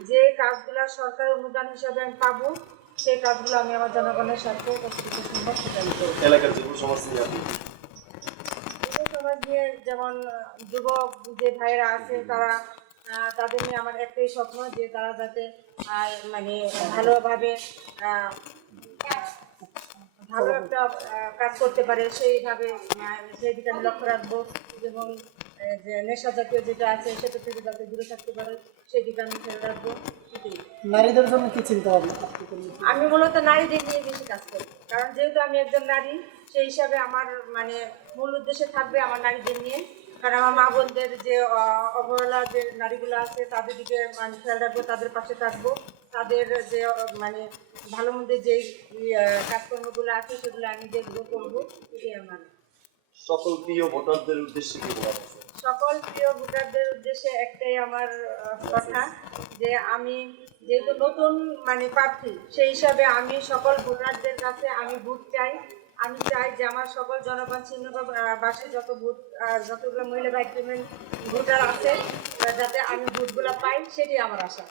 যে কাজগুলো সরকার অনুদান হিসাবে আমি পাবো সেই কাজগুলো আমি আমার জনগণের সম্ভব সেটা এলাকার যুব সমাজ নিয়ে সমাজ নিয়ে যেমন যুবক যে ভাইয়েরা আছে তারা তাদের নিয়ে আমার একটাই স্বপ্ন যে তারা যাতে মানে ভালোভাবে ভালো একটা কাজ করতে পারে সেইভাবে সেই দিকে আমি লক্ষ্য রাখব যেমন যে নেশা জাতীয় যেটা আছে সেটা থেকে যাতে দূরে থাকতে পারে সেই দিকে আমি খেয়াল রাখব নারীদের জন্য কি চিন্তা ভাবনা? আমি মূলত নারীদের নিয়ে বেশি কাজ করি। কারণ যেহেতু আমি একজন নারী সেই হিসাবে আমার মানে মূল উদ্দেশ্য থাকবে আমার নারীদের নিয়ে। কারণ আমার মা বোনদের যে অবহেলা যে নারীগুলো আছে তাদের দিকে মানে খেয়াল রাখব তাদের পাশে থাকব। তাদের যে মানে ভালো মন্দের যে কাজকর্মগুলো আছে সেগুলো আমি দেখব করব এটাই আমার। সকল প্রিয় ভোটারদের উদ্দেশ্যে কি আছে? সকল প্রিয় ভোটারদের উদ্দেশ্যে একটাই আমার কথা যে আমি যেহেতু নতুন মানে প্রার্থী, সেই হিসাবে আমি সকল ভোটারদের কাছে আমি ভোট চাই আমি চাই যে আমার সকল জনগণ চিহ্ন বাসে যত ভোট যতগুলো মহিলা ভাইটমেন্ট ভোটার আছে, যাতে আমি ভোটগুলো পাই সেটি আমার আশা